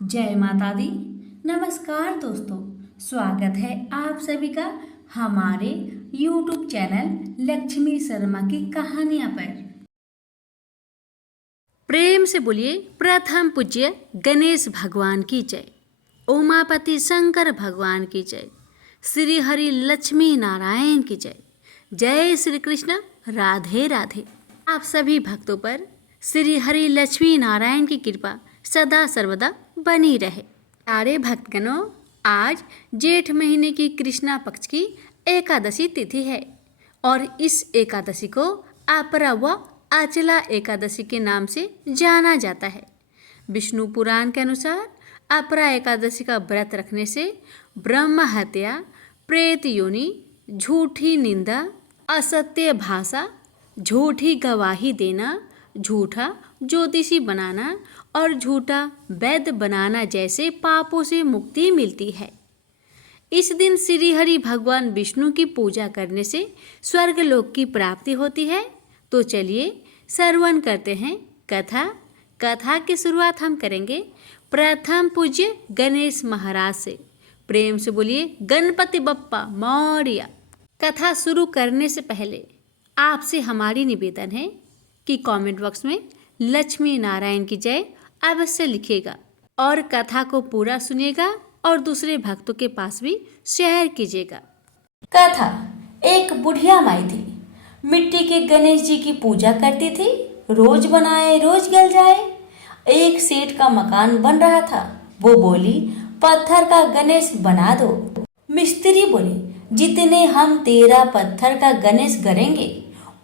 जय माता दी। नमस्कार दोस्तों, स्वागत है आप सभी का हमारे YouTube चैनल लक्ष्मी शर्मा की कहानियां पर। प्रेम से बोलिए प्रथम पूज्य गणेश भगवान की जय, उमापति शंकर भगवान की जय, श्री हरि लक्ष्मी नारायण की जय। जय श्री कृष्ण, राधे राधे। आप सभी भक्तों पर श्री हरि लक्ष्मी नारायण की कृपा सदा सर्वदा बनी रहे। प्यारे भक्तगणों, आज जेठ महीने की कृष्णा पक्ष की एकादशी तिथि है और इस एकादशी को अपरा व अचला एकादशी के नाम से जाना जाता है। विष्णु पुराण के अनुसार अपरा एकादशी का व्रत रखने से ब्रह्म हत्या, प्रेत योनि, झूठी निंदा, असत्य भाषा, झूठी गवाही देना, झूठा ज्योतिषी बनाना और झूठा वैद्य बनाना जैसे पापों से मुक्ति मिलती है। इस दिन श्री हरि भगवान विष्णु की पूजा करने से स्वर्ग लोक की प्राप्ति होती है। तो चलिए श्रवण करते हैं कथा की शुरुआत हम करेंगे प्रथम पूज्य गणेश महाराज से। प्रेम से बोलिए गणपति बप्पा मौर्य। कथा शुरू करने से पहले आपसे हमारी निवेदन है कि कमेंट बॉक्स में लक्ष्मी नारायण की जय अवश्य लिखिएगा और कथा को पूरा सुनिएगा और दूसरे भक्तों के पास भी शेयर कीजिएगा। कथा। एक बुढ़िया माई थी, मिट्टी के गणेश जी की पूजा करती थी। रोज बनाए रोज गल जाए। एक सेठ का मकान बन रहा था। वो बोली, पत्थर का गणेश बना दो। मिस्त्री बोले, जितने हम तेरा पत्थर का गणेश गढ़ेंगे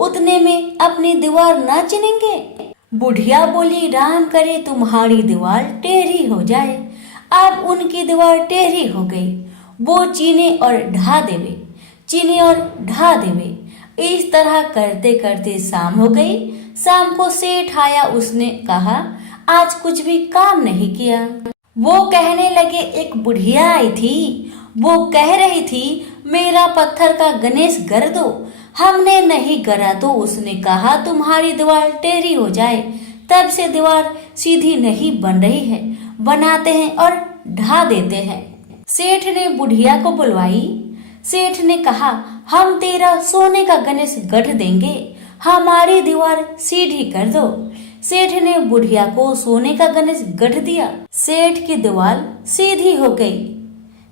उतने में अपनी दीवार ना चिनेंगे। बुढ़िया बोली, राम करे तुम्हारी दीवार टेढ़ी हो जाए। अब उनकी दीवार टेढ़ी हो गई। वो चीने और ढा देवे, चीने और ढा देवे। इस तरह करते करते शाम हो गई। शाम को सेठ आया। उसने कहा, आज कुछ भी काम नहीं किया। वो कहने लगे, एक बुढ़िया आई थी, वो कह रही थी मेरा पत्थर का गणेश गढ़ दो। हमने नहीं गढ़ा तो उसने कहा तुम्हारी दीवार टेढ़ी हो जाए। तब से दीवार सीधी नहीं बन रही है। बनाते हैं और ढा देते हैं। सेठ ने बुढ़िया को बुलवाई। सेठ ने कहा, हम तेरा सोने का गणेश गढ़ देंगे, हमारी दीवार सीधी कर दो। सेठ ने बुढ़िया को सोने का गणेश गढ़ दिया। सेठ की दीवार सीधी हो गई।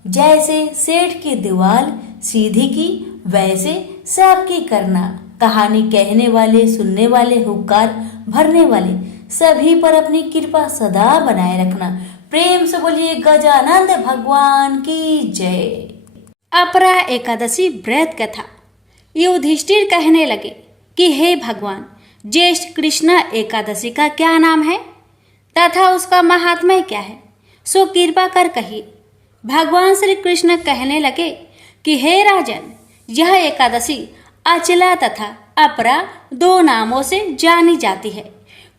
जैसे सेठ की दीवार सीधी की वैसे सबकी करना। कहानी कहने वाले, सुनने वाले, हुक्कार भरने वाले सभी पर अपनी कृपा सदा बनाए रखना। प्रेम से बोलिए गजानंद भगवान की जय। अपरा एकादशी व्रत कथा। युधिष्ठिर कहने लगे कि हे भगवान, ज्येष्ठ कृष्णा एकादशी का क्या नाम है तथा उसका महात्म्य क्या है, सो कृपा कर कहिए। भगवान श्री कृष्ण कहने लगे कि हे राजन, यह एकादशी अचला तथा अपरा दो नामों से जानी जाती है।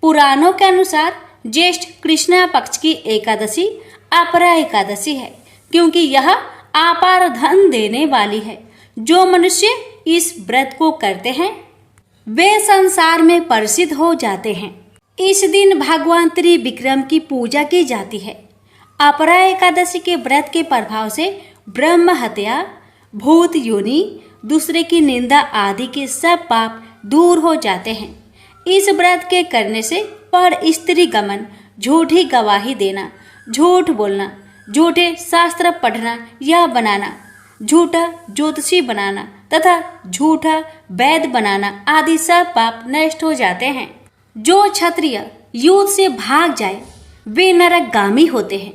पुराणों के अनुसार ज्येष्ठ कृष्णा पक्ष की एकादशी अपरा एकादशी है, क्योंकि यह अपार धन देने वाली है। जो मनुष्य इस व्रत को करते हैं वे संसार में प्रसिद्ध हो जाते हैं। इस दिन भगवान त्रिविक्रम की पूजा की जाती है। अपरा एकादशी के व्रत के प्रभाव से ब्रह्म हत्या, भूत योनि, दूसरे की निंदा आदि के सब पाप दूर हो जाते हैं। इस व्रत के करने से पर स्त्री गमन, झूठी गवाही देना, झूठ बोलना, झूठे शास्त्र पढ़ना या बनाना, झूठा ज्योतिषी बनाना तथा झूठा वैद्य बनाना आदि सब पाप नष्ट हो जाते हैं। जो क्षत्रिय युद्ध से भाग जाए वे नरकगामी होते हैं,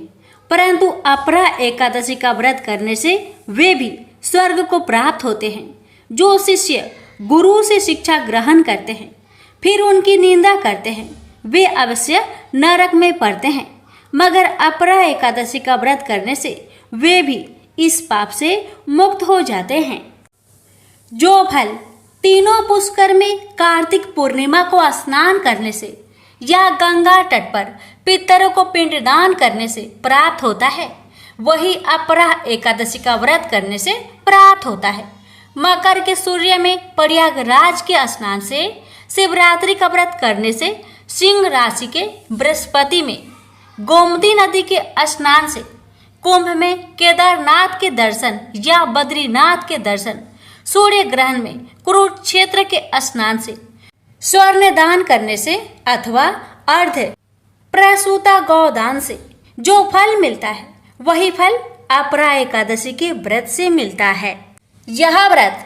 परंतु अपरा एकादशी का व्रत करने से वे भी स्वर्ग को प्राप्त होते हैं। जो शिष्य गुरु से शिक्षा ग्रहण करते हैं फिर उनकी निंदा करते हैं वे अवश्य नरक में पड़ते हैं, मगर अपरा एकादशी का व्रत करने से वे भी इस पाप से मुक्त हो जाते हैं। जो फल तीनों पुष्कर में कार्तिक पूर्णिमा को स्नान करने से या गंगा तट पर पितरों को पिंडदान करने से प्राप्त होता है, वही अपरा एकादशी का व्रत करने से प्राप्त होता है। मकर के सूर्य में प्रयागराज के स्नान से, शिवरात्रि का व्रत करने से, सिंह राशि के बृहस्पति में गोमती नदी के स्नान से, कुंभ में केदारनाथ के दर्शन या बद्रीनाथ के दर्शन, सूर्य ग्रहण में कुरुक्षेत्र के स्नान से, स्वर्ण दान करने से अथवा अर्ध प्रसूता गौदान से जो फल मिलता है वही फल अपरा एकादशी के व्रत से मिलता है। यह व्रत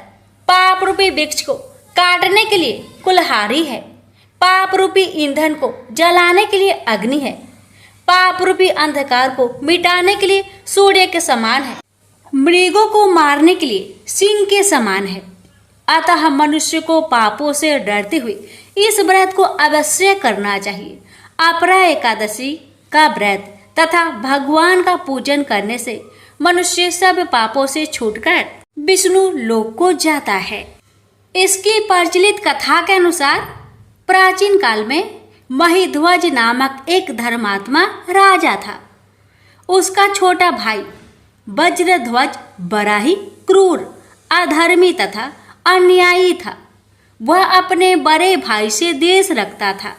पाप रूपी वृक्ष को काटने के लिए कुल्हाड़ी है, पाप रूपी ईंधन को जलाने के लिए अग्नि है, पाप रूपी अंधकार को मिटाने के लिए सूर्य के समान है, मृगों को मारने के लिए सिंह के समान है। अतः मनुष्य को पापों से डरते हुए इस व्रत को अवश्य करना चाहिए। अपरा एकादशी का व्रत तथा भगवान का पूजन करने से मनुष्य सब पापों से छूटकर विष्णु लोक को जाता है। इसकी प्रचलित कथा के अनुसार प्राचीन काल में महिध्वज नामक एक धर्मात्मा राजा था। उसका छोटा भाई वज्रध्वज बड़ा ही क्रूर, अधर्मी तथा अन्यायी था। वह अपने बड़े भाई से द्वेष रखता था।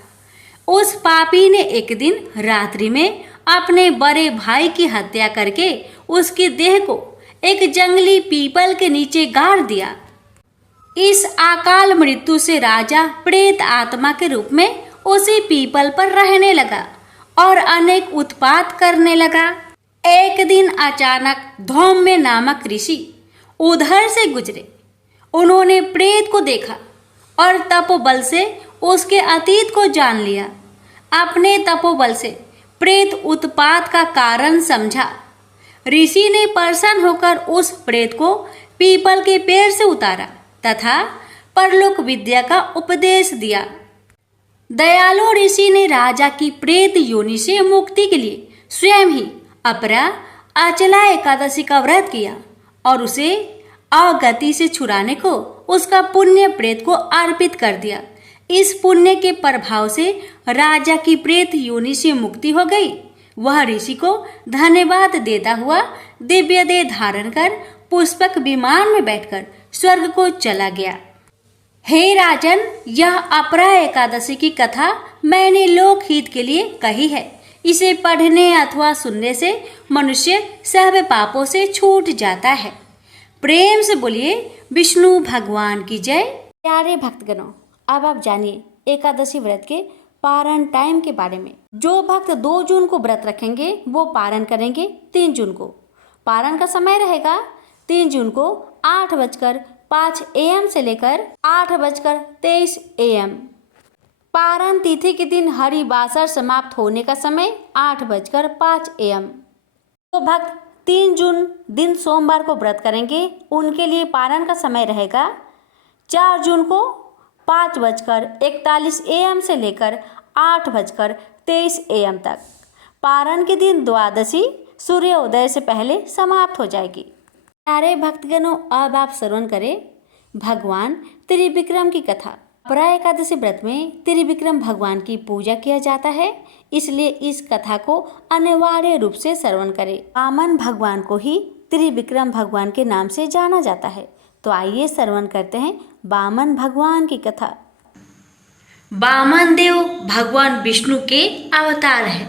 उस पापी ने एक दिन रात्रि में अपने बड़े भाई की हत्या करके उसकी देह को एक जंगली पीपल के नीचे गाड़ दिया। इस अकाल मृत्यु से राजा प्रेत आत्मा के रूप में उसी पीपल पर रहने लगा और अनेक उत्पात करने लगा। एक दिन अचानक धौम्य नामक ऋषि उधर से गुजरे। उन्होंने प्रेत को देखा और तपोबल से उसके अतीत को जान लिया। अपने तपोबल से प्रेत उत्पात का कारण समझा। ऋषि ने प्रसन्न होकर उस प्रेत को पीपल के पेड़ से उतारा तथा परलोक विद्या का उपदेश दिया। दयालु ऋषि ने राजा की प्रेत योनि से मुक्ति के लिए स्वयं ही अपरा अचला एकादशी का व्रत किया और उसे अगति से छुड़ाने को उसका पुण्य प्रेत को अर्पित कर दिया। इस पुण्य के प्रभाव से राजा की प्रेत योनि से मुक्ति हो गई। वह ऋषि को धन्यवाद देता हुआ दिव्य देह धारण कर पुष्पक विमान में बैठकर स्वर्ग को चला गया। हे राजन, यह अपरा एकादशी की कथा मैंने लोकहित के लिए कही है। इसे पढ़ने अथवा सुनने से मनुष्य सब पापों से छूट जाता है। प्रेम से बोलिए विष्णु भगवान की जय। प्यारे भक्तगणों, अब आप जानिए एकादशी व्रत के पारण टाइम के बारे में। जो भक्त 2 जून को व्रत रखेंगे वो पारण करेंगे 3 जून को। पारण का समय रहेगा 3 जून को 8:05 AM से लेकर 8:23 AM। पारण तिथि के दिन हरिवासर समाप्त होने का समय 8:05 AM। तो भक्त 3 जून दिन सोमवार को व्रत करेंगे, उनके लिए पारण का समय रहेगा 4 जून को 5:41 AM से लेकर 8:23 AM तक। पारण के दिन द्वादशी सूर्योदय से पहले समाप्त हो जाएगी। प्यारे भक्तगणों, अब आप श्रवण करें भगवान त्रिविक्रम की कथा। अपरा एकादशी व्रत में त्रिविक्रम भगवान की पूजा किया जाता है, इसलिए इस कथा को अनिवार्य रूप से श्रवण करें। वामन भगवान को ही त्रिविक्रम भगवान के नाम से जाना जाता है। तो आइए श्रवण करते हैं वामन भगवान की कथा। वामन देव भगवान विष्णु के अवतार है।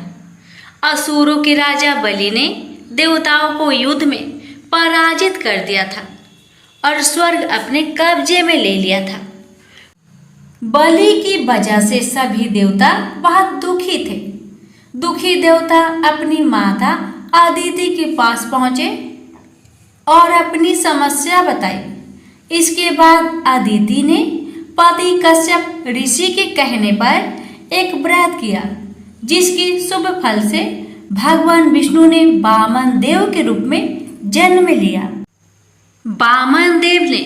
असुरों के राजा बलि ने देवताओं को युद्ध में पराजित कर दिया था और स्वर्ग अपने कब्जे में ले लिया था। बलि की वजह से सभी देवता बहुत दुखी थे। दुखी देवता अपनी माता अदिति के पास पहुंचे और अपनी समस्या बताई। इसके बाद अदिति ने पति कश्यप ऋषि के कहने पर एक व्रत किया, जिसकी शुभ फल से भगवान विष्णु ने वामन देव के रूप में जन्म लिया। वामन देव ने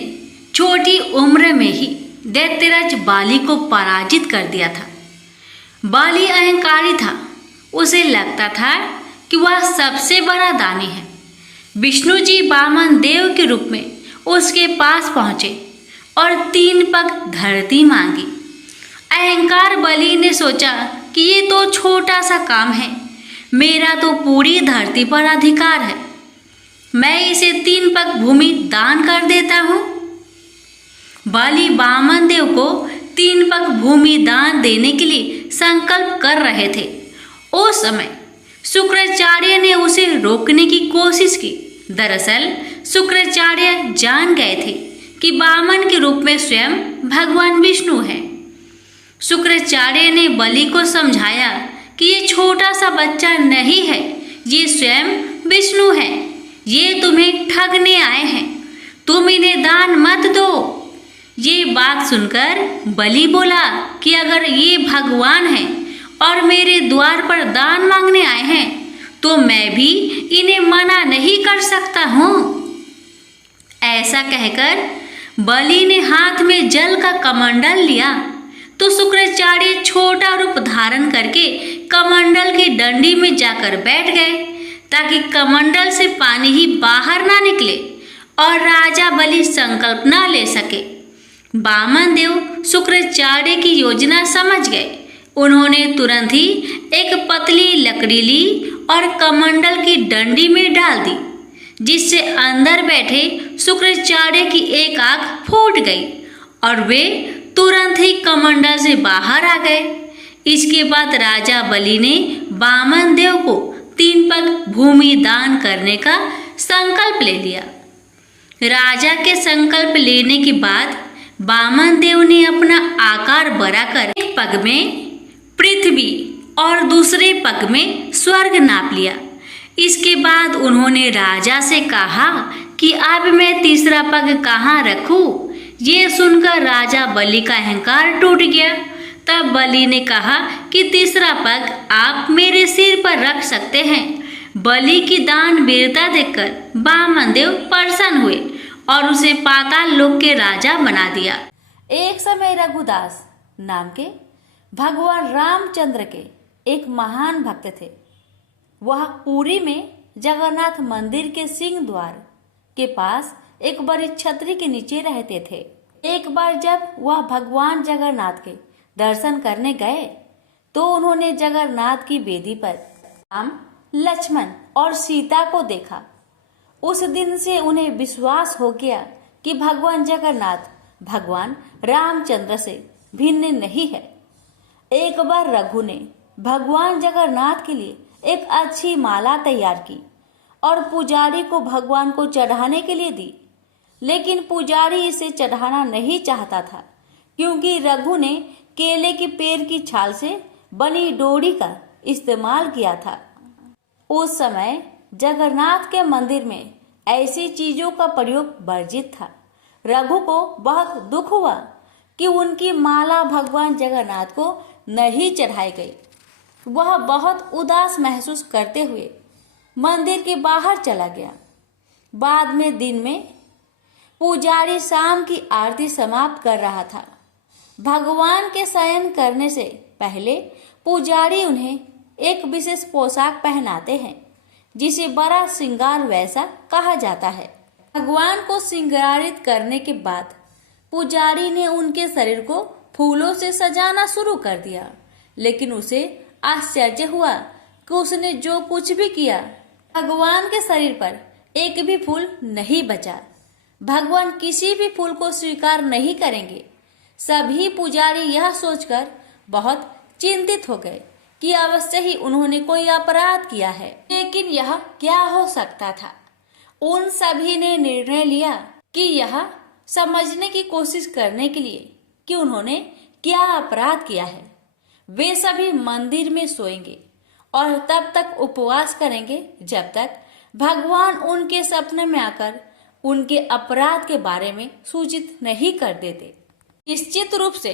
छोटी उम्र में ही दैत्यराज बाली को पराजित कर दिया था। बाली अहंकारी था। उसे लगता था कि वह सबसे बड़ा दानी है। विष्णु जी वामन देव के रूप में उसके पास पहुंचे और 3 पग धरती मांगी। अहंकार बलि ने सोचा कि ये तो छोटा सा काम है, मेरा तो पूरी धरती पर अधिकार है, मैं इसे 3 पग भूमि दान कर देता हूँ। बलि वामन देव को 3 पग भूमि दान देने के लिए संकल्प कर रहे थे। उस समय शुक्राचार्य ने उसे रोकने की कोशिश की। दरअसल शुक्राचार्य जान गए थे कि वामन के रूप में स्वयं भगवान विष्णु है। शुक्राचार्य ने बलि को समझाया कि ये छोटा सा बच्चा नहीं है, ये स्वयं विष्णु है, ये तुम्हें ठगने आए हैं, तुम इन्हें दान मत दो। ये बात सुनकर बलि बोला कि अगर ये भगवान हैं और मेरे द्वार पर दान मांगने आए हैं तो मैं भी इन्हें मना नहीं कर सकता हूँ। ऐसा कहकर बलि ने हाथ में जल का कमंडल लिया तो शुक्राचार्य छोटा रूप धारण करके कमंडल की डंडी में जाकर बैठ गए ताकि कमंडल से पानी ही बाहर ना निकले और राजा बलि संकल्प ना ले सके। वामन देव शुक्राचार्य की योजना समझ गए। उन्होंने तुरंत ही एक पतली लकड़ी ली और कमंडल की डंडी में डाल दी, जिससे अंदर बैठे शुक्राचार्य की एक आंख फूट गई और वे तुरंत ही कमंडल से बाहर आ गए। इसके बाद राजा बलि ने वामन देव को 3 पग भूमि दान करने का संकल्प ले लिया। राजा के संकल्प लेने के बाद वामन देव ने अपना आकार बढ़ाकर एक पग में पृथ्वी और दूसरे पग में स्वर्ग नाप लिया। इसके बाद उन्होंने राजा से कहा कि अब मैं तीसरा पग कहाँ रखूं? ये सुनकर राजा बलि का अहंकार टूट गया। तब बलि ने कहा कि तीसरा पग आप मेरे सिर पर रख सकते हैं। बलि की दान वीरता देखकर वामन देव प्रसन्न हुए और उसे पाताल लोक के राजा बना दिया। एक समय रघुदास नाम के भगवान रामचंद्र के एक महान भक्त थे। वह पुरी में जगन्नाथ मंदिर के सिंह द्वार के पास एक बड़ी छतरी के नीचे रहते थे। एक बार जब वह भगवान जगन्नाथ के दर्शन करने गए तो उन्होंने जगन्नाथ की वेदी पर राम, लक्ष्मण और सीता को देखा। उस दिन से उन्हें विश्वास हो गया कि भगवान जगन्नाथ भगवान रामचंद्र से भिन्न नहीं है। एक बार रघु ने भगवान जगन्नाथ के लिए एक अच्छी माला तैयार की और पुजारी को भगवान को चढ़ाने के लिए दी, लेकिन पुजारी इसे चढ़ाना नहीं चाहता था क्योंकि रघु ने केले के पेड़ की छाल से बनी डोरी का इस्तेमाल किया था। उस समय जगन्नाथ के मंदिर में ऐसी चीजों का प्रयोग वर्जित था। रघु को बहुत दुख हुआ कि उनकी माला भगवान जगन्नाथ को नहीं चढ़ाई गई। वह बहुत उदास महसूस करते हुए मंदिर के बाहर चला गया। बाद में दिन में पुजारी शाम की आरती समाप्त कर रहा था। भगवान के शयन करने से पहले पुजारी उन्हें एक विशेष पोशाक पहनाते हैं जिसे बड़ा श्रृंगार वैसा कहा जाता है। भगवान को श्रृंगारित करने के बाद पुजारी ने उनके शरीर को फूलों से सजाना शुरू कर दिया, लेकिन उसे आश्चर्य हुआ कि उसने जो कुछ भी किया भगवान के शरीर पर एक भी फूल नहीं बचा। भगवान किसी भी फूल को स्वीकार नहीं करेंगे। सभी पुजारी यह सोचकर बहुत चिंतित हो गए कि अवश्य ही उन्होंने कोई अपराध किया है, लेकिन यह क्या हो सकता था। उन सभी ने निर्णय लिया कि यह समझने की कोशिश करने के लिए कि उन्होंने क्या अपराध किया है, वे सभी मंदिर में सोएंगे और तब तक उपवास करेंगे जब तक भगवान उनके सपने में आकर उनके अपराध के बारे में सूचित नहीं कर देते। निश्चित रूप से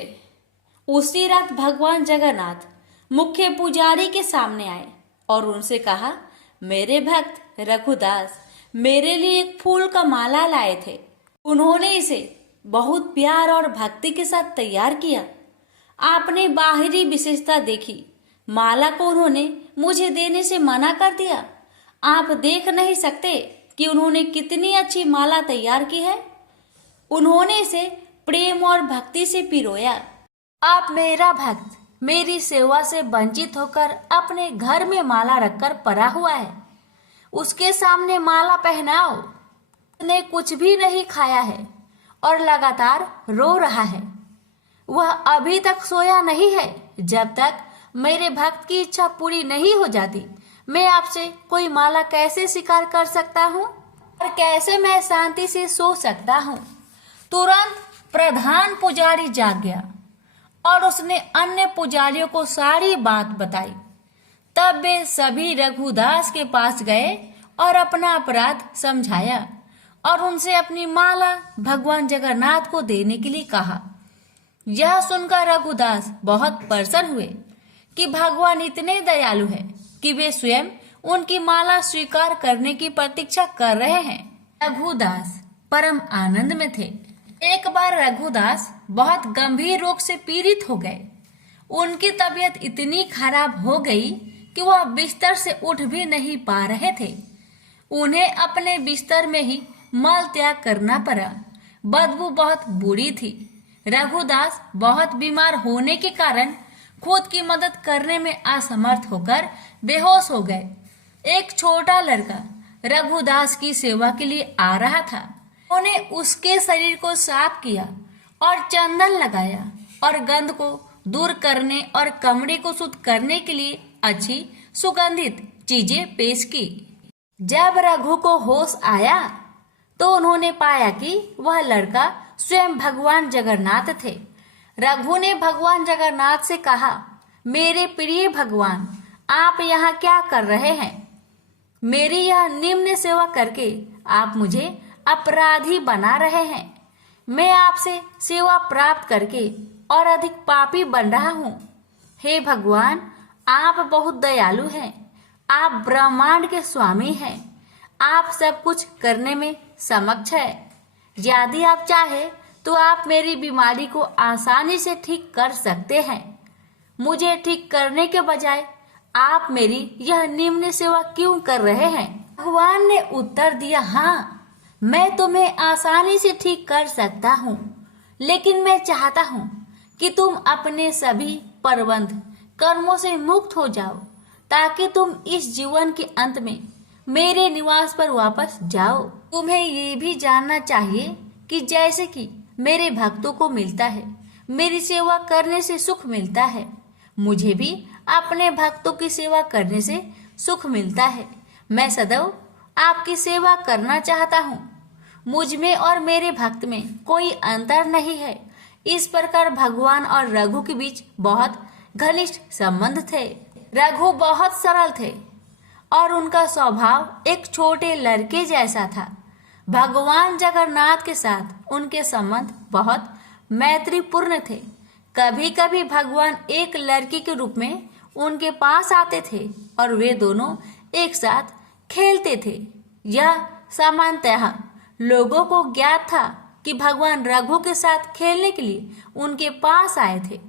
उसी रात भगवान जगन्नाथ मुख्य पुजारी के सामने आए और उनसे कहा, मेरे भक्त रघुदास मेरे लिए एक फूल का माला लाए थे। उन्होंने इसे बहुत प्यार और भक्ति के साथ तैयार किया। आपने बाहरी विशेषता देखी, माला को उन्होंने मुझे देने से मना कर दिया। आप देख नहीं सकते कि उन्होंने कितनी अच्छी माला तैयार की है। उन्होंने इसे प्रेम और भक्ति से पिरोया। आप मेरा भक्त मेरी सेवा से वंचित होकर अपने घर में माला रखकर पड़ा हुआ है, उसके सामने माला पहनाओ। उसने कुछ भी नहीं खाया है और लगातार रो रहा है। वह अभी तक सोया नहीं है। जब तक मेरे भक्त की इच्छा पूरी नहीं हो जाती मैं आपसे कोई माला कैसे स्वीकार कर सकता हूँ और कैसे मैं शांति से सो सकता हूँ। तुरंत प्रधान पुजारी जाग गया और उसने अन्य पुजारियों को सारी बात बताई। तब वे सभी रघुदास के पास गए और अपना अपराध समझाया और उनसे अपनी माला भगवान जगन्नाथ को देने के लिए कहा। यह सुनकर रघुदास बहुत प्रसन्न हुए कि भगवान इतने दयालु हैं कि वे स्वयं उनकी माला स्वीकार करने की प्रतीक्षा कर रहे हैं। रघुदास परम आनंद में थे। एक बार रघुदास बहुत गंभीर रोग से पीड़ित हो गए। उनकी तबीयत इतनी खराब हो गई कि वह बिस्तर से उठ भी नहीं पा रहे थे। उन्हें अपने बिस्तर में ही मल त्याग करना पड़ा। बदबू बहुत बुरी थी। रघुदास बहुत बीमार होने के कारण खुद की मदद करने में असमर्थ होकर बेहोश हो गए। एक छोटा लड़का रघुदास की सेवा के लिए आ रहा था। उन्होंने उसके शरीर को साफ किया और चंदन लगाया और गंध को दूर करने और कमरे को शुद्ध करने के लिए अच्छी सुगंधित चीजें पेश की। जब रघु को होश आया तो उन्होंने पाया कि वह लड़का स्वयं भगवान जगन्नाथ थे। रघु ने भगवान जगन्नाथ से कहा, मेरे प्रिय भगवान, आप यहाँ क्या कर रहे हैं? मेरी यह निम्न सेवा करके आप मुझे अपराधी बना रहे हैं। मैं आपसे सेवा प्राप्त करके और अधिक पापी बन रहा हूँ। हे भगवान, आप बहुत दयालु हैं। आप ब्रह्मांड के स्वामी हैं। आप सब कुछ करने में समक्ष है। यदि आप चाहे तो आप मेरी बीमारी को आसानी से ठीक कर सकते हैं। मुझे ठीक करने के बजाय आप मेरी यह निम्न सेवा क्यों कर रहे हैं? भगवान ने उत्तर दिया, हाँ, मैं तुम्हें आसानी से ठीक कर सकता हूँ, लेकिन मैं चाहता हूँ कि तुम अपने सभी प्रबंध कर्मों से मुक्त हो जाओ, ताकि तुम इस जीवन के अंत में मेरे निवास पर वापस जाओ। तुम्हें ये भी जानना चाहिए कि जैसे कि मेरे भक्तों को मिलता है, मेरी सेवा करने से सुख मिलता है, मुझे भी अपने भक्तों की सेवा करने से सुख मिलता है। मैं सदैव आपकी सेवा करना चाहता हूँ। मुझ में और मेरे भक्त में कोई अंतर नहीं है। इस प्रकार भगवान और रघु के बीच बहुत घनिष्ठ संबंध थे। रघु बहुत सरल थे और उनका स्वभाव एक छोटे लड़के जैसा था। भगवान जगन्नाथ के साथ उनके संबंध बहुत मैत्रीपूर्ण थे। कभी कभी भगवान एक लड़की के रूप में उनके पास आते थे और वे दोनों एक साथ खेलते थे। यह सामान्यतः लोगों को ज्ञात था कि भगवान रघु के साथ खेलने के लिए उनके पास आए थे।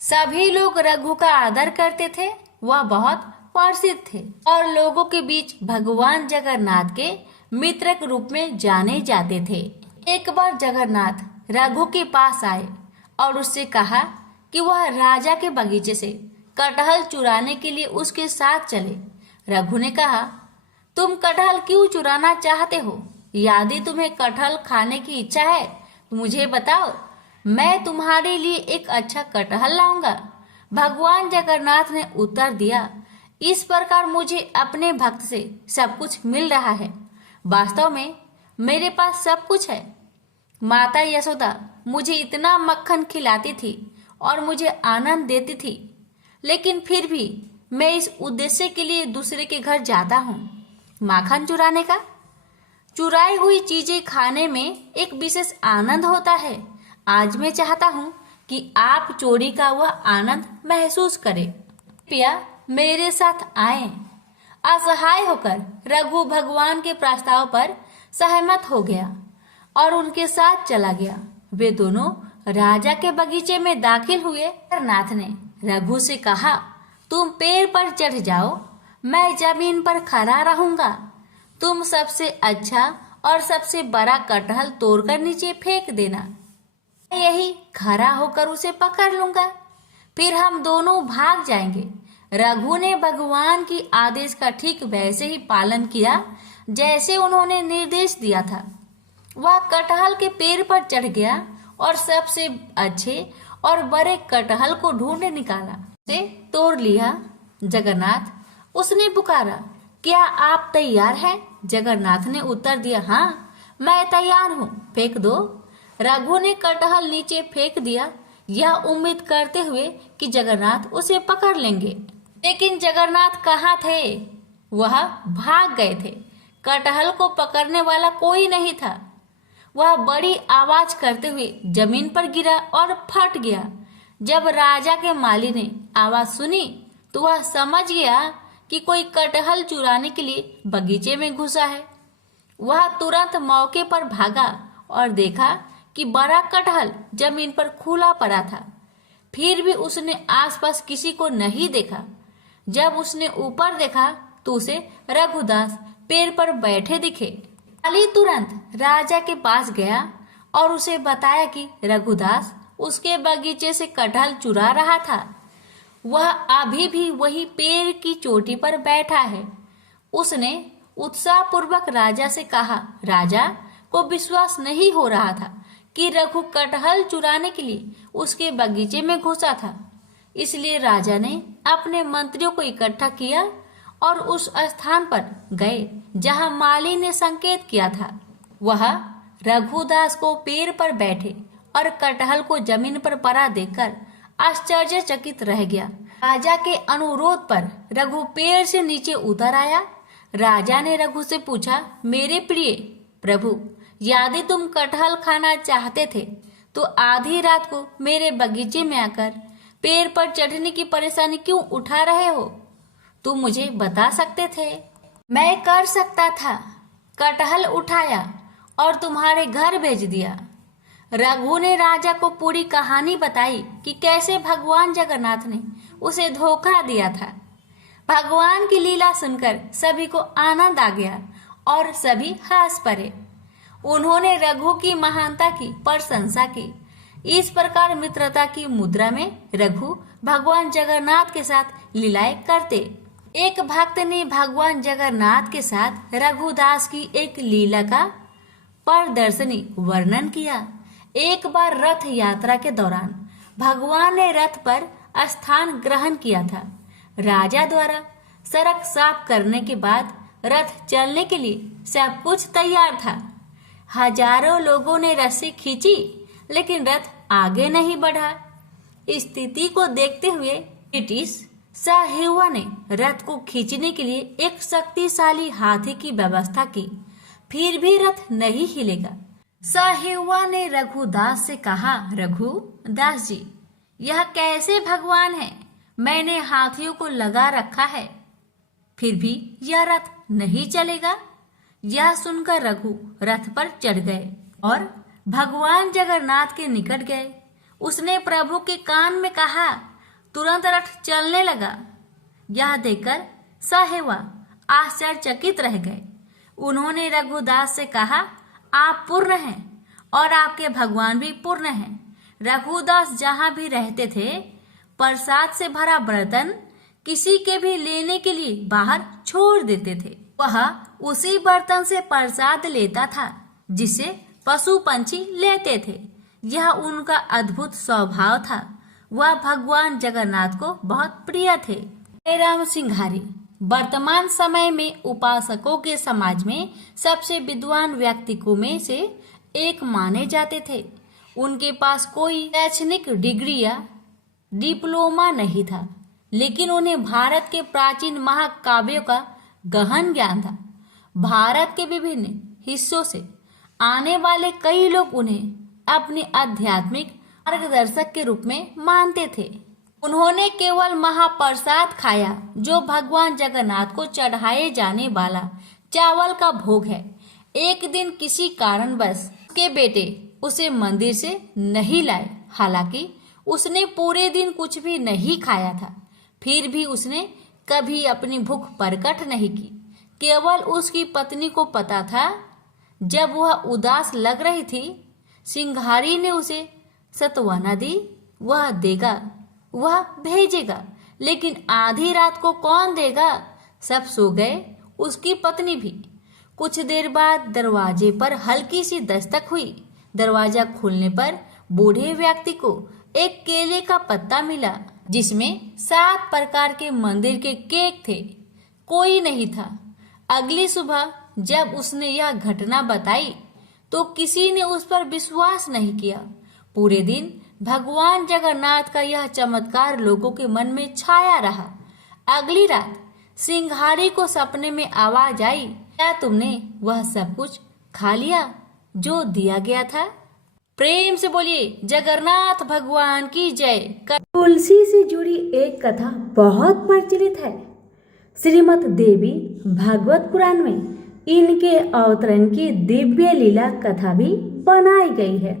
सभी लोग रघु का आदर करते थे। वह बहुत प्रसिद्ध थे और लोगों के बीच भगवान जगन्नाथ के मित्र के रूप में जाने जाते थे। एक बार जगन्नाथ रघु के पास आए और उससे कहा कि वह राजा के बगीचे से कटहल चुराने के लिए उसके साथ चले। रघु ने कहा, तुम कटहल क्यों चुराना चाहते हो? यदि तुम्हें कटहल खाने की इच्छा है तो मुझे बताओ, मैं तुम्हारे लिए एक अच्छा कटहल लाऊंगा। भगवान जगन्नाथ ने उत्तर दिया, इस प्रकार मुझे अपने भक्त से सब कुछ मिल रहा है। वास्तव में मेरे पास सब कुछ है। माता यशोदा मुझे इतना मक्खन खिलाती थी और मुझे आनंद देती थी, लेकिन फिर भी मैं इस उद्देश्य के लिए दूसरे के घर जाता हूँ, माखन चुराने का। चुराई हुई चीजें खाने में एक विशेष आनंद होता है। आज मैं चाहता हूँ कि आप चोरी का वह आनंद महसूस करें। कृपया मेरे साथ आए। असहाय होकर रघु भगवान के प्रस्ताव पर सहमत हो गया और उनके साथ चला गया। वे दोनों राजा के बगीचे में दाखिल हुए। जगन्नाथ ने रघु से कहा, तुम पेड़ पर चढ़ जाओ, मैं जमीन पर खड़ा रहूंगा। तुम सबसे अच्छा और सबसे बड़ा कटहल तोड़कर नीचे फेंक देना। मैं यही खड़ा होकर उसे पकड़ लूंगा, फिर हम दोनों भाग जाएंगे। रघु ने भगवान की आदेश का ठीक वैसे ही पालन किया जैसे उन्होंने निर्देश दिया था। वह कटहल के पेड़ पर चढ़ गया और सबसे अच्छे और बड़े कटहल को ढूंढ निकाला, उसे तोड़ लिया। जगन्नाथ उसने पुकारा, क्या आप तैयार हैं? जगन्नाथ ने उत्तर दिया, हाँ मैं तैयार हूँ, फेंक दो। रघु ने कटहल नीचे फेंक दिया, यह उम्मीद करते हुए कि जगन्नाथ उसे पकड़ लेंगे। लेकिन जगन्नाथ कहाँ थे? वह भाग गए थे। कटहल को पकड़ने वाला कोई नहीं था। वह बड़ी आवाज करते हुए जमीन पर गिरा और फट गया। जब राजा के माली ने आवाज सुनी तो वह समझ गया कि कोई कटहल चुराने के लिए बगीचे में घुसा है। वह तुरंत मौके पर भागा और देखा कि बड़ा कटहल जमीन पर खुला पड़ा था। फिर भी उसने आसपास किसी को नहीं देखा। जब उसने ऊपर देखा तो उसे रघुदास पेड़ पर बैठे दिखे। माली तुरंत राजा के पास गया और उसे बताया कि रघुदास उसके बगीचे से कटहल चुरा रहा था। वह अभी भी वही पेड़ की चोटी पर बैठा है। उसने उत्साहपूर्वक राजा से कहा। राजा को विश्वास नहीं हो रहा था कि रघु कटहल चुराने के लिए उसके बगीचे में घुसा था। इसलिए राजा ने अपने मंत्रियों को इकट्ठा किया और उस स्थान पर गए जहां माली ने संकेत किया था। वह रघुदास को पेड़ पर बैठे और कटहल को जमीन पर पड़ा देखकर आश्चर्यचकित रह गया। राजा के अनुरोध पर रघु पेड़ से नीचे उतर आया। राजा ने रघु से पूछा, मेरे प्रिय प्रभु, यदि तुम कटहल खाना चाहते थे तो आधी रात को मेरे बगीचे में आकर पेड़ पर चढ़ने की परेशानी क्यों उठा रहे हो? तुम मुझे बता सकते थे, मैं कर सकता था। कटहल उठाया और तुम्हारे घर भेज दिया। रघु ने राजा को पूरी कहानी बताई कि कैसे भगवान जगन्नाथ ने उसे धोखा दिया था। भगवान की लीला सुनकर सभी को आनंद आ गया और सभी हंस पड़े। उन्होंने रघु की महानता की प्रशंसा की। इस प्रकार मित्रता की मुद्रा में रघु भगवान जगन्नाथ के साथ लीलाएं करते। एक भक्त ने भगवान जगन्नाथ के साथ रघुदास की एक लीला का प्रदर्शनी वर्णन किया। एक बार रथ यात्रा के दौरान भगवान ने रथ पर स्थान ग्रहण किया था। राजा द्वारा सड़क साफ करने के बाद रथ चलने के लिए सब कुछ तैयार था। हजारों लोगों ने रस्सी खींची लेकिन रथ आगे नहीं बढ़ा। स्थिति को देखते हुए ब्रिटिश साहिवा ने रथ को खींचने के लिए एक शक्तिशाली हाथी की व्यवस्था की, फिर भी रथ नहीं हिलेगा। साहिवा ने रघुदास से कहा, रघुदास जी, यह कैसे भगवान है? मैंने हाथियों को लगा रखा है, फिर भी यह रथ नहीं चलेगा। यह सुनकर रघु रथ पर चढ़ गए और भगवान जगन्नाथ के निकट गए। उसने प्रभु के कान में कहा, तुरंत रथ चलने लगा। यह देखकर साहिवा आश्चर्यचकित रह गए। उन्होंने रघुदास से कहा, आप पूर्ण हैं और आपके भगवान भी पूर्ण हैं। रघुदास जहाँ भी रहते थे, प्रसाद से भरा बर्तन किसी के भी लेने के लिए बाहर छोड़ देते थे। वह उसी बर्तन से प्रसाद लेता था जिसे पशु पंछी लेते थे। यह उनका अद्भुत स्वभाव था। वह भगवान जगन्नाथ को बहुत प्रिय थे। राम सिंघारी वर्तमान समय में उपासकों के समाज में सबसे विद्वान व्यक्तित्वों में से एक माने जाते थे। उनके पास कोई शैक्षणिक डिग्री या डिप्लोमा नहीं था, लेकिन उन्हें भारत के प्राचीन महाकाव्यों का गहन ज्ञान था। भारत के विभिन्न हिस्सों से आने वाले कई लोग उन्हें अपने आध्यात्मिक मार्गदर्शक के रूप में मानते थे। उन्होंने केवल महाप्रसाद खाया जो भगवान जगन्नाथ को चढ़ाए जाने वाला चावल का भोग है। एक दिन किसी कारणवश उसके बेटे उसे मंदिर से नहीं लाए। हालांकि उसने पूरे दिन कुछ भी नहीं खाया था, फिर भी उसने कभी अपनी भूख प्रकट नहीं की। केवल उसकी पत्नी को पता था। जब वह उदास लग रही थी, सिंघारी ने उसे सत्वना दी। वह देगा, वह भेजेगा, लेकिन आधी रात को कौन देगा? सब सो गए, उसकी पत्नी भी। कुछ देर बाद दरवाजे पर हल्की सी दस्तक हुई। दरवाजा खुलने पर बूढ़े व्यक्ति को एक केले का पत्ता मिला जिसमें 7 प्रकार के मंदिर के केक थे। कोई नहीं था। अगली सुबह जब उसने यह घटना बताई तो किसी ने उस पर विश्वास नहीं किया। पूरे दिन भगवान जगन्नाथ का यह चमत्कार लोगों के मन में छाया रहा। अगली रात सिंघाड़ी को सपने में आवाज आई, क्या तुमने वह सब कुछ खा लिया जो दिया गया था? प्रेम से बोलिए जगन्नाथ भगवान की जय। तुलसी से जुड़ी एक कथा बहुत प्रचलित है। श्रीमद् देवी भागवत पुराण में इनके अवतरण की दिव्य लीला कथा भी बनाई गई है।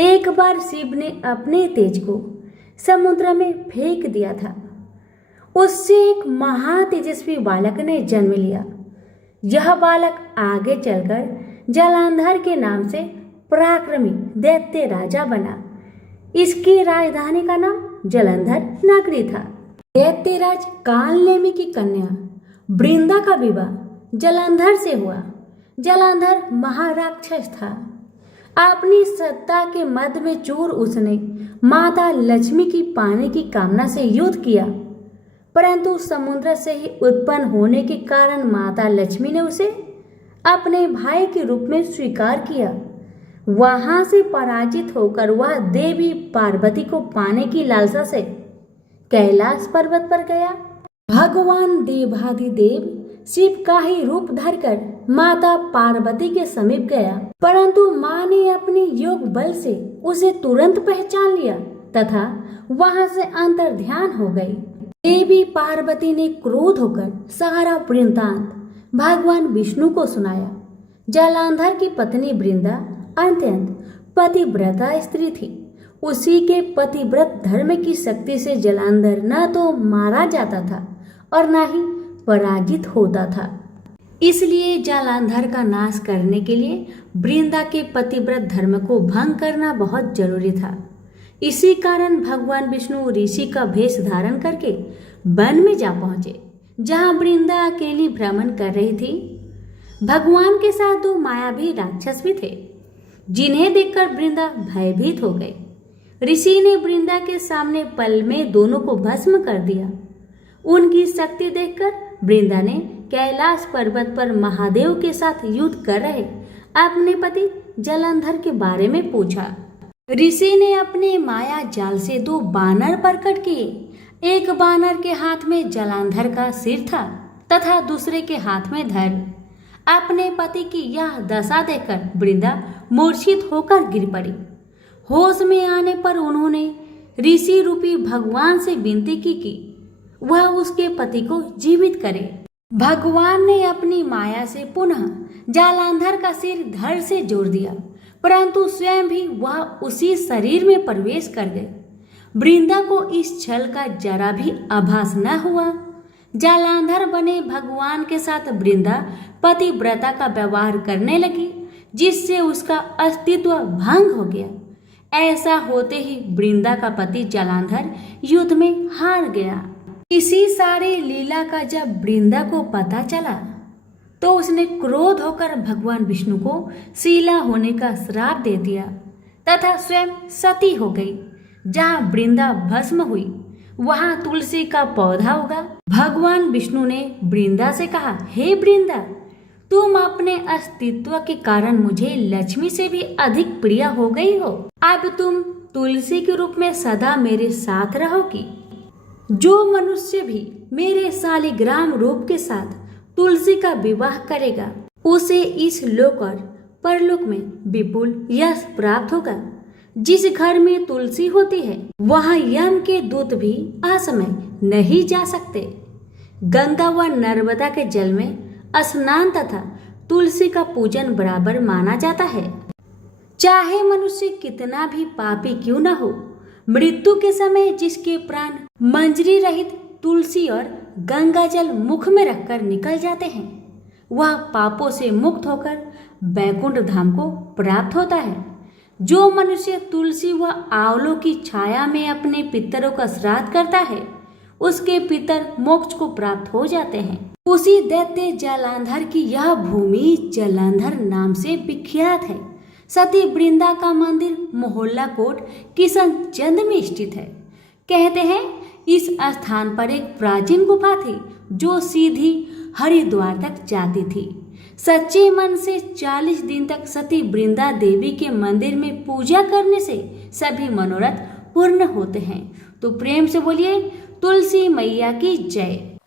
एक बार शिव ने अपने तेज को समुद्र में फेंक दिया था। उससे एक महातेजस्वी बालक ने जन्म लिया। यह बालक आगे चलकर जलंधर के नाम से पराक्रमी दैत्य राजा बना। इसकी राजधानी का नाम जलंधर नगरी था। दैत्यराज कालनेमि की कन्या वृंदा का विवाह जलंधर से हुआ। जलंधर महाराक्षस था। अपनी सत्ता के मद में चूर उसने माता लक्ष्मी की पाने की कामना से युद्ध किया, परंतु समुद्र से ही उत्पन्न होने के कारण माता लक्ष्मी ने उसे अपने भाई के रूप में स्वीकार किया। वहां से पराजित होकर वह देवी पार्वती को पाने की लालसा से कैलाश पर्वत पर गया। भगवान देवाधिदेव शिव का ही रूप धरकर माता पार्वती के समीप गया, परंतु मां ने अपने योग बल से उसे तुरंत पहचान लिया तथा वहां से अंतर्ध्यान हो गई। देवी पार्वती ने क्रोध होकर सारा वृत्तांत भगवान विष्णु को सुनाया। जलंधर की पत्नी वृंदा अत्यंत पतिव्रता स्त्री थी। उसी के पतिव्रत धर्म की शक्ति से जलंधर न तो मारा जाता था और न ही पराजित होता था। इसलिए जलंधर का नाश करने के लिए वृंदा के पतिव्रत धर्म को भंग करना बहुत जरूरी था। इसी कारण भगवान विष्णु ऋषि का भेष धारण करके वन में जा पहुंचे, जहां वृंदा अकेली भ्रमण कर रही थी। भगवान के साथ दो मायावी राक्षस भी थे, जिन्हें देखकर वृंदा भयभीत हो गई। ऋषि ने वृंदा के सामने पल में दोनों को भस्म कर दिया। उनकी शक्ति देखकर वृंदा ने कैलाश पर्वत पर महादेव के साथ युद्ध कर रहे अपने पति जलंधर के बारे में पूछा। ऋषि ने अपने माया जाल से दो बानर प्रकट किए। एक बानर के हाथ में जलंधर का सिर था तथा दूसरे के हाथ में धड़। अपने पति की यह दशा देखकर वृंदा मूर्छित होकर गिर पड़ी। होश में आने पर उन्होंने ऋषि रूपी भगवान से विनती की कि वह उसके पति को जीवित करे। भगवान ने अपनी माया से पुनः जलंधर का सिर धड़ से जोड़ दिया, परंतु स्वयं भी वह उसी शरीर में प्रवेश कर गए। वृंदा को इस छल का जरा भी आभास न हुआ। जलंधर बने भगवान के साथ वृंदा पतिव्रता का व्यवहार करने लगी, जिससे उसका अस्तित्व भंग हो गया। ऐसा होते ही वृंदा का पति जलंधर युद्ध में हार गया। इसी सारी लीला का जब वृंदा को पता चला तो उसने क्रोध होकर भगवान विष्णु को शीला होने का श्राप दे दिया तथा स्वयं सती हो गई। जहाँ वृंदा भस्म हुई वहां तुलसी का पौधा उगा। भगवान विष्णु ने वृंदा से कहा, हे वृंदा, तुम अपने अस्तित्व के कारण मुझे लक्ष्मी से भी अधिक प्रिय हो गई हो। अब तुम तुलसी के रूप में सदा मेरे साथ रहोगी। जो मनुष्य भी मेरे शालिग्राम रूप के साथ तुलसी का विवाह करेगा उसे इस लोक और परलोक में विपुल यश प्राप्त होगा। जिस घर में तुलसी होती है वहां यम के दूत भी असमय नहीं जा सकते। गंगा व नर्मदा के जल में स्नान तथा तुलसी का पूजन बराबर माना जाता है। चाहे मनुष्य कितना भी पापी क्यों न हो, मृत्यु के समय जिसके प्राण मंजरी रहित तुलसी और गंगा जल मुख में रखकर निकल जाते हैं, वह पापों से मुक्त होकर बैकुंठ धाम को प्राप्त होता है। जो मनुष्य तुलसी व आंवलों की छाया में अपने पितरों का श्राद्ध करता है, उसके पितर मोक्ष को प्राप्त हो जाते हैं। उसी दैत्य जलंधर की यह भूमि जलंधर नाम से विख्यात है। सती वृंदा का मंदिर मोहल्ला कोट किशनचंद में स्थित है। कहते हैं इस स्थान पर एक प्राचीन गुफा थी जो सीधी हरिद्वार तक जाती थी। सच्चे मन से 40 दिन तक सती वृंदा देवी के मंदिर में पूजा करने से सभी मनोरथ पूर्ण होते हैं। तो प्रेम से बोलिए तुलसी मैया की जय।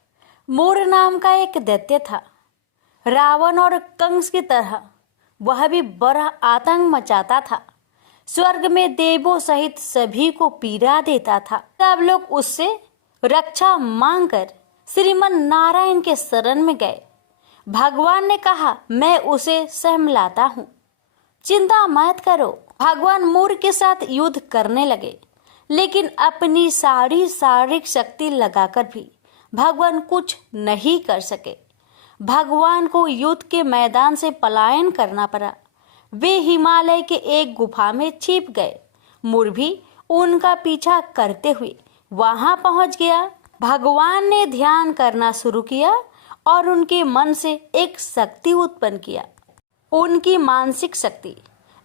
मूर नाम का एक दैत्य था, रावण और कंस की तरह वह भी बड़ा आतंक मचाता था। स्वर्ग में देवों सहित सभी को पीड़ा देता था। सब लोग उससे रक्षा मांगकर श्रीमन नारायण के शरण में गए। भगवान ने कहा, मैं उसे संभलाता हूँ, चिंता मत करो। भगवान मूर के साथ युद्ध करने लगे, लेकिन अपनी सारी शारीरिक शक्ति लगाकर भी भगवान कुछ नहीं कर सके। भगवान को युद्ध के मैदान से पलायन करना पड़ा। वे हिमालय के एक गुफा में छिप गए। मूर भी उनका पीछा करते हुए वहां पहुंच गया। भगवान ने ध्यान करना शुरू किया और उनके मन से एक शक्ति उत्पन्न किया, उनकी मानसिक शक्ति।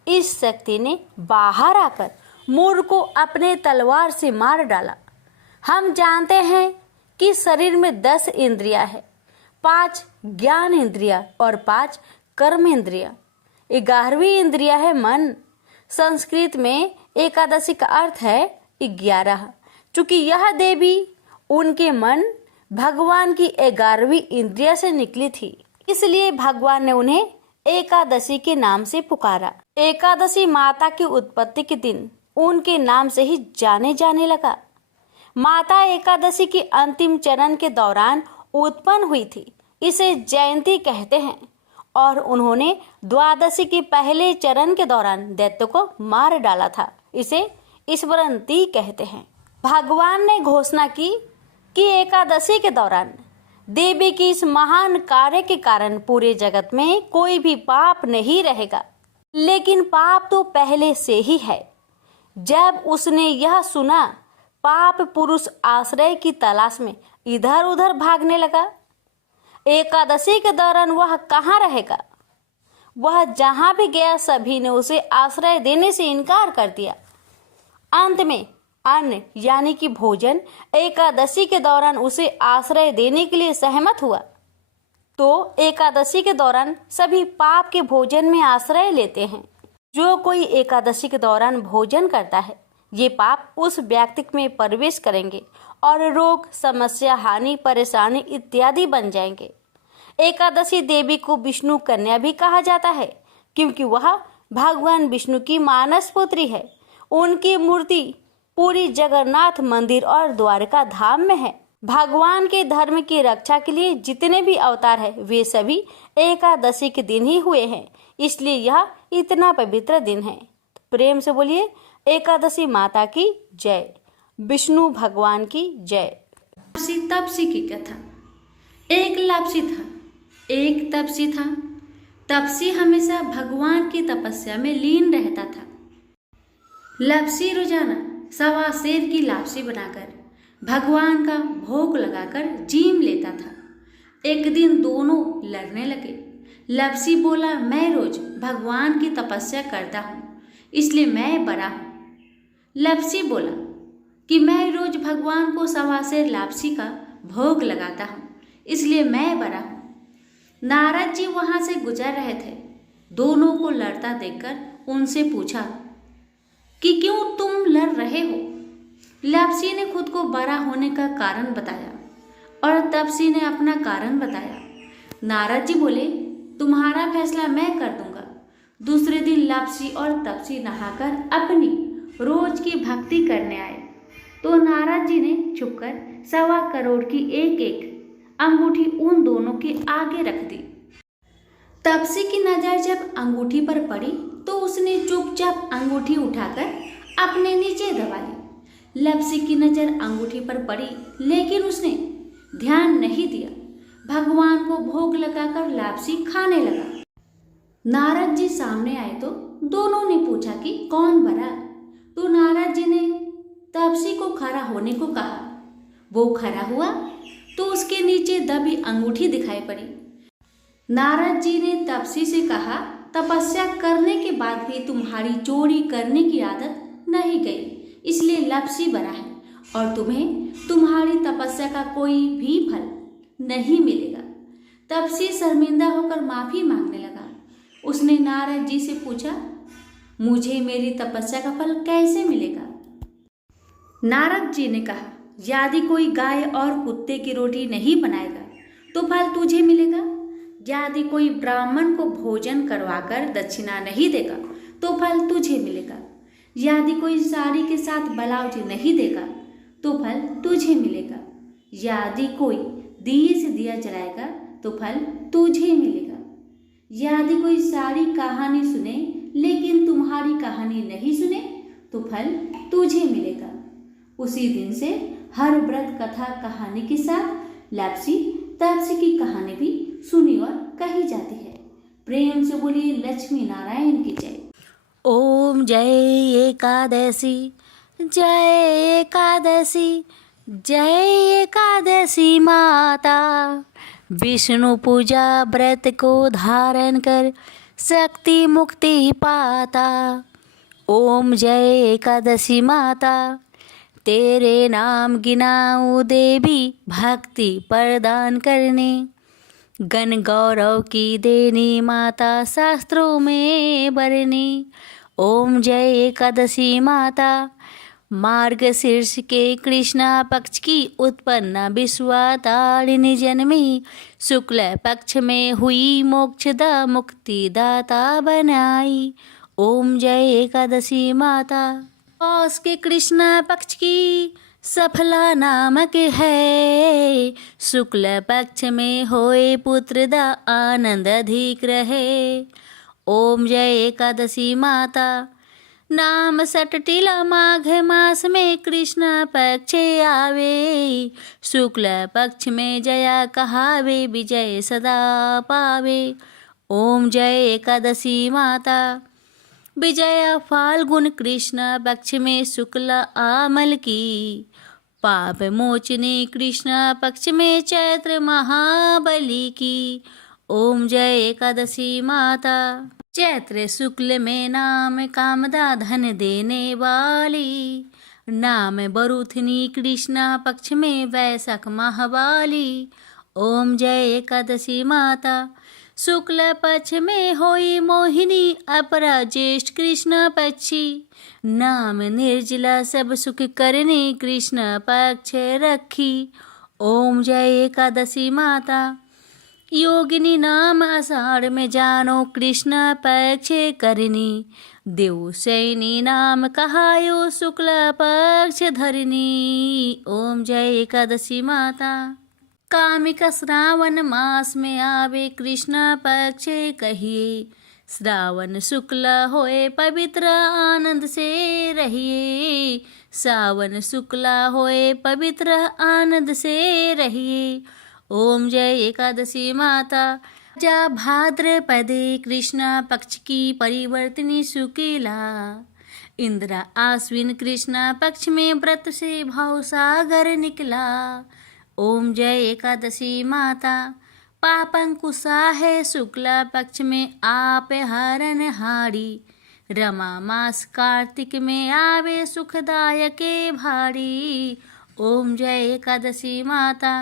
इस शक्ति ने बाहर आकर मूर को अपने तलवार से मार डाला। हम जानते हैं कि शरीर में 10 इंद्रियां हैं, 5 ज्ञान इंद्रिया और 5 कर्म इंद्रिया। 11वीं इंद्रिया है मन। संस्कृत में एकादशी का अर्थ है 11। चूंकि यह देवी उनके मन भगवान की 11वीं इंद्रिया से निकली थी, इसलिए भगवान ने उन्हें एकादशी के नाम से पुकारा। एकादशी माता की उत्पत्ति के दिन उनके नाम से ही जाने लगा। माता एकादशी के अंतिम चरण के दौरान उत्पन्न हुई थी, इसे जयंती कहते हैं। और उन्होंने द्वादशी के पहले चरण के दौरान दैत्य को मार डाला था, इसे स्मरणती कहते हैं। भगवान ने घोषणा की कि एकादशी के दौरान देवी की इस महान कार्य के कारण पूरे जगत में कोई भी पाप नहीं रहेगा। लेकिन पाप तो पहले से ही है। जब उसने यह सुना, पाप पुरुष आश्रय की तलाश में इधर उधर भागने लगा। एकादशी के दौरान वह कहाँ रहेगा? वह जहां भी गया सभी ने उसे आश्रय देने से इनकार कर दिया। अंत में अन्न यानी कि भोजन एकादशी के दौरान उसे आश्रय देने के लिए सहमत हुआ। तो एकादशी के दौरान सभी पाप के भोजन में आश्रय लेते हैं। जो कोई एकादशी के दौरान भोजन करता है, ये पाप उस व्यक्ति में प्रवेश करेंगे और रोग, समस्या, हानि, परेशानी इत्यादि बन जाएंगे। एकादशी देवी को विष्णु कन्या भी कहा जाता है, क्योंकि वह भगवान विष्णु की मानस पुत्री है। उनकी मूर्ति पूरी जगन्नाथ मंदिर और द्वारका धाम में है। भगवान के धर्म की रक्षा के लिए जितने भी अवतार है वे सभी एकादशी के दिन ही हुए हैं, इसलिए यह इतना पवित्र दिन है। प्रेम से बोलिए एकादशी माता की जय, विष्णु भगवान की जय। तपसी की कथा। एक लापसी था, एक तपसी था। तपसी हमेशा भगवान की तपस्या में लीन रहता था। लापसी रोजाना 1.25 सेर की लापसी बनाकर भगवान का भोग लगाकर जीम लेता था। एक दिन दोनों लड़ने लगे। लापसी बोला, मैं रोज भगवान की तपस्या करता हूँ, इसलिए मैं बड़ा हूँ। लापसी बोला कि मैं रोज भगवान को 1.25 सेर लापसी का भोग लगाता हूँ, इसलिए मैं बड़ा हूँ। नारद जी वहां से गुजर रहे थे। दोनों को लड़ता देखकर उनसे पूछा कि क्यों तुम लड़ रहे हो? लापसी ने खुद को बड़ा होने का कारण बताया और तपसी ने अपना कारण बताया। नारद जी बोले, तुम्हारा फैसला मैं कर दूंगा। दूसरे दिन लापसी और तपसी नहाकर अपनी रोज की भक्ति करने आए तो नारद जी ने छुपकर 1.25 करोड़ की एक अंगूठी उन दोनों के आगे रख दी। तपसी की नजर जब अंगूठी पर पड़ी तो उसने चुपचाप अंगूठी उठाकर अपने नीचे दबा ली। लापसी की नजर अंगूठी पर पड़ी, लेकिन उसने ध्यान नहीं दिया। भगवान को भोग लगाकर लापसी खाने लगा। नारद जी सामने आए तो दोनों ने पूछा कि कौन बड़ा? तो नारद जी ने तपसी को खड़ा होने को कहा। वो खड़ा हुआ तो उसके नीचे दबी अंगूठी दिखाई पड़ी। नारद जी ने तपसी से कहा, तपस्या करने के बाद भी तुम्हारी चोरी करने की आदत नहीं गई, इसलिए लापसी बड़ा है और तुम्हें तुम्हारी तपस्या का कोई भी फल नहीं मिलेगा। तब से शर्मिंदा होकर माफी मांगने लगा। उसने नारद जी से पूछा, मुझे मेरी तपस्या का फल कैसे मिलेगा? नारद जी ने कहा, यदि कोई गाय और कुत्ते की रोटी नहीं बनाएगा तो फल तुझे मिलेगा। यदि कोई ब्राह्मण को भोजन करवाकर दक्षिणा नहीं देगा तो फल तुझे मिलेगा। यदि कोई साड़ी के साथ ब्लाउज नहीं देगा तो फल तुझे मिलेगा। यदि कोई दिए से दिया जलाएगा तो फल तुझे मिलेगा। यदि कोई सारी कहानी सुने लेकिन तुम्हारी कहानी नहीं सुने तो फल तुझे मिलेगा। उसी दिन से हर व्रत कथा कहानी के साथ लापसी तापसी की कहानी भी सुनी और कही जाती है। प्रेम से बोलिए लक्ष्मी नारायण की जय। ओम जय एकादशी, जय एकादशी, जय एकादशी माता। विष्णु पूजा व्रत को धारण कर शक्ति मुक्ति पाता। ओम जय एकादशी माता, तेरे नाम गिनाऊं देवी भक्ति प्रदान करने। गण गौरव की देनी माता शास्त्रों में बरनी। ओम जय एकादशी माता, मार्गशीर्ष के कृष्णा पक्ष की उत्पन्ना विश्वातारिणी जन्मी। शुक्ल पक्ष में हुई मोक्षदा मुक्तिदाता बनाई। ओम जय एकादशी माता, पौष के कृष्णा पक्ष की सफला नामक है। शुक्ल पक्ष में होए पुत्र दा आनंद अधिक रहे। ओम जय एकादशी माता, नाम सटटिला माघ मास में कृष्ण पक्ष आवे। शुक्ल पक्ष में जया कहावे विजय सदा पावे। ओम जय एकादशी माता, विजया फाल्गुन कृष्ण पक्ष में शुक्ल आमल की। पाप मोचनी कृष्ण पक्ष में चैत्र महाबली की। ओम जय एकादशी माता, चैत्र शुक्ल में नाम कामदा धन देने वाली। नाम बरुथनी कृष्ण पक्ष में वैशाख महावाली। ओम जय एकादशी माता, शुक्ल पक्ष में होई मोहिनी अपरा ज्येष्ठ कृष्ण पक्षी। नाम निर्जला सब सुख करने कृष्ण पक्ष रखी। ओम जय एकादशी माता, योगिनी नाम आषाढ़ में जानो कृष्ण पक्ष करनी। देव सैनी नाम कहायो शुक्ल पक्ष धरनी। ओम जय एकादशी माता, कामिका श्रावण मास में आवे कृष्ण पक्ष कहिए। श्रावण शुक्ल होए पवित्र आनंद से रहिए। सावन शुक्ल होए पवित्र आनंद से रहिए। ओम जय एकादशी माता, जा भाद्रपदे कृष्ण पक्ष की परिवर्तनी शुक्ला। इंद्र आश्विन कृष्ण पक्ष में व्रत से भाव सागर निकला। ओम जय एकादशी माता, पापंकुशा है शुक्ला पक्ष में आप हरण हारी। रमा मास कार्तिक में आवे सुखदायक भारी। ओम जय एकादशी माता,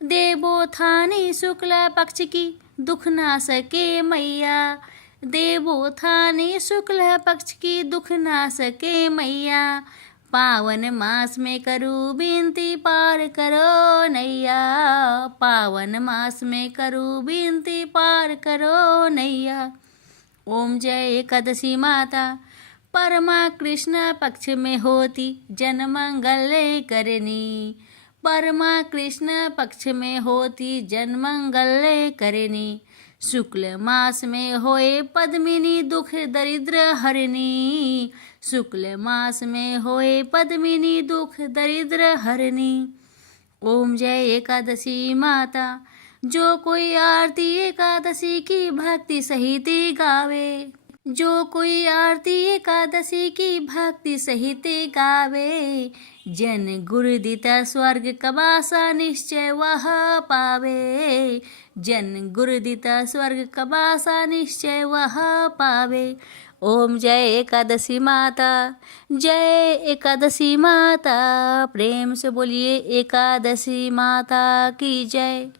देवोत्थानी शुक्ला पक्ष की दुख ना सके मैया। देवोत्थानी शुक्ल पक्ष की दुख ना सके मैया। पावन मास में करूँ विनती पार करो नैया। पावन मास में करूँ विनती पार करो नैया। ओम जय एकादशी माता, परमा कृष्ण पक्ष में होती जन मंगल करनी। परमा कृष्ण पक्ष में होती जन मंगल करनी। शुक्ल मास में होए पद्मिनी दुख दरिद्र हरनी। शुक्ल मास में होए पद्मिनी दुख दरिद्र हरनी। ओम जय एकादशी माता, जो कोई आरती एकादशी की भक्ति सहित गावे। जो कोई आरती एकादशी की भक्ति सहित गावे। जन गुरुदिता स्वर्ग कबासा निश्चय वह पावे। जन गुरुदिता स्वर्ग कबासा निश्चय वह पावे। ओम जय एकादशी माता, जय एकादशी माता। प्रेम से बोलिए एकादशी माता की जय।